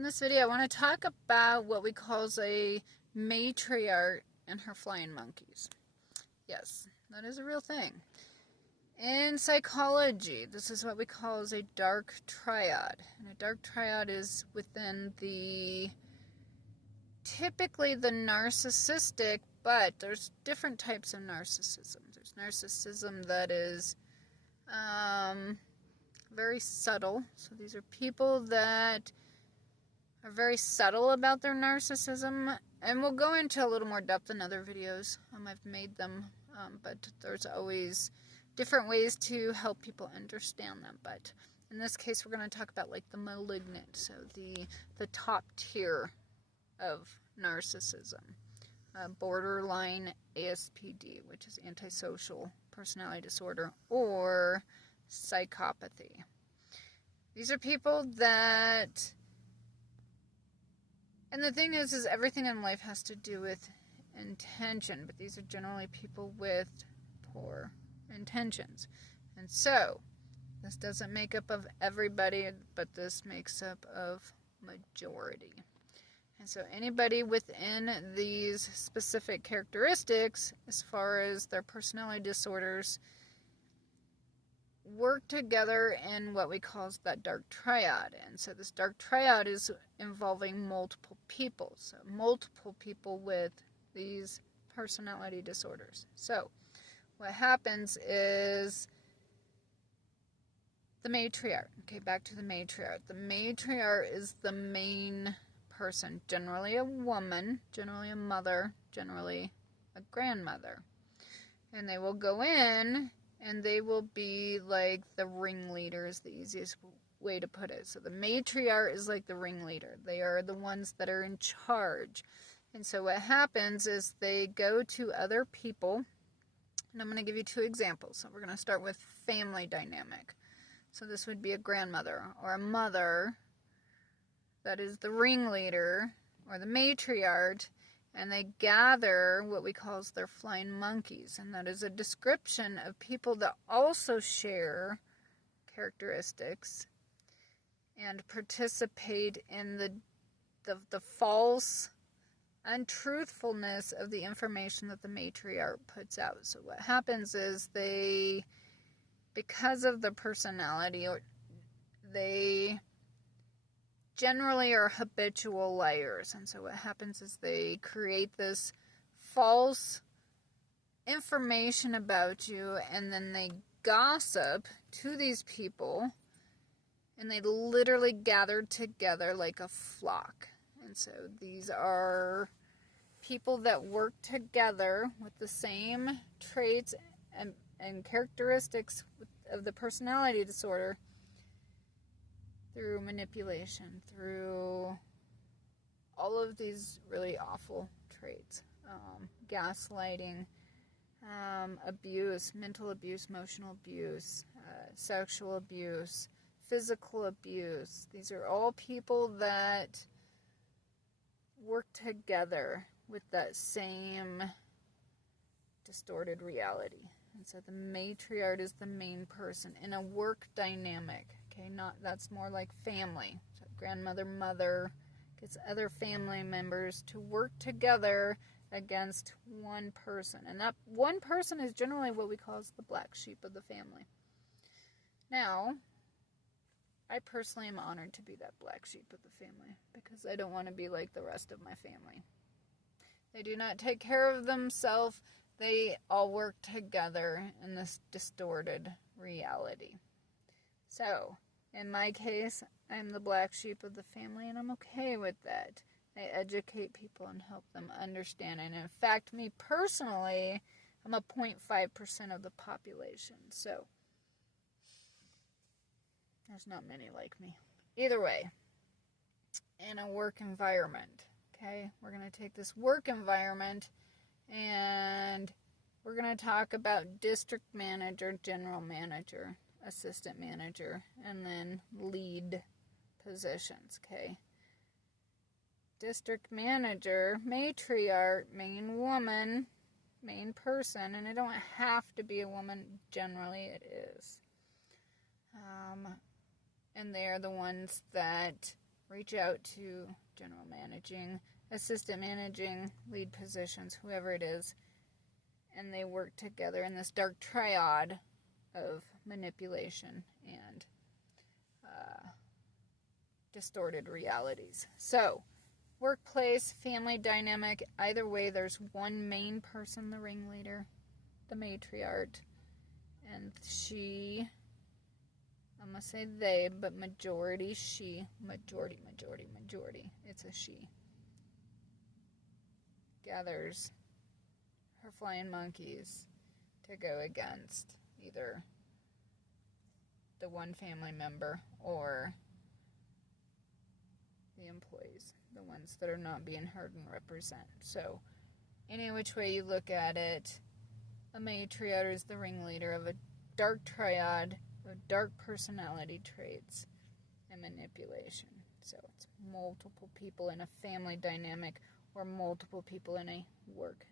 In this video, I want to talk about what we call a matriarch and her flying monkeys. Yes, that is a real thing. In psychology, this is what we call a dark triad. And a dark triad is within typically the narcissistic, but there's different types of narcissism. There's narcissism that is very subtle. So these are people that are very subtle about their narcissism, and we'll go into a little more depth in other videos. I've made them, but there's always different ways to help people understand them. But in this case, we're going to talk about like the malignant, so the top tier of narcissism, borderline ASPD, which is antisocial personality disorder, or psychopathy. These are people that, and the thing is everything in life has to do with intention, but these are generally people with poor intentions. And so, this doesn't make up of everybody, but this makes up of majority. And so anybody within these specific characteristics, as far as their personality disorders, work together in what we call that dark triad. And so this dark triad is involving multiple people. So multiple people with these personality disorders. So what happens is the matriarch. Okay, back to the matriarch. The matriarch is the main person, generally a woman, generally a mother, generally a grandmother. And they will go in and they will be like the ringleader, is the easiest way to put it. So the matriarch is like the ringleader. They are the ones that are in charge. And so what happens is they go to other people, and I'm going to give you two examples. So we're going to start with family dynamic. So this would be a grandmother or a mother that is the ringleader or the matriarch, and they gather what we call their flying monkeys, and that is a description of people that also share characteristics and participate in the false untruthfulness of the information that the matriarch puts out. So what happens is they, because of the personality, they generally are habitual liars. And so what happens is they create this false information about you, and then they gossip to these people, and they literally gather together like a flock. And so these are people that work together with the same traits and characteristics of the personality disorder, through manipulation, through all of these really awful traits. Gaslighting, abuse, mental abuse, emotional abuse, sexual abuse, physical abuse. These are all people that work together with that same distorted reality. And so the matriarch is the main person in a work dynamic. Okay, that's more like family. So grandmother, mother gets other family members to work together against one person. And that one person is generally what we call the black sheep of the family. Now, I personally am honored to be that black sheep of the family, because I don't want to be like the rest of my family. They do not take care of themselves. They all work together in this distorted reality. So, in my case, I'm the black sheep of the family, and I'm okay with that. I educate people and help them understand. And in fact, me personally, I'm a 0.5% of the population. So, there's not many like me. Either way, in a work environment, okay? We're going to take this work environment, and we're going to talk about district manager, general manager, assistant manager, and then lead positions, okay? District manager, matriarch, main woman, main person, and it don't have to be a woman, generally it is. And they are the ones that reach out to general managing, assistant managing, lead positions, whoever it is, and they work together in this dark triad of manipulation and distorted realities. So, workplace, family dynamic, either way, there's one main person, the ringleader, the matriarch, and she, I'm going to say they, but majority she, majority, it's a she, gathers her flying monkeys to go against either the one family member or the employees, the ones that are not being heard and represented. So, any which way you look at it, a matriarch is the ringleader of a dark triad of dark personality traits and manipulation. So, it's multiple people in a family dynamic or multiple people in a work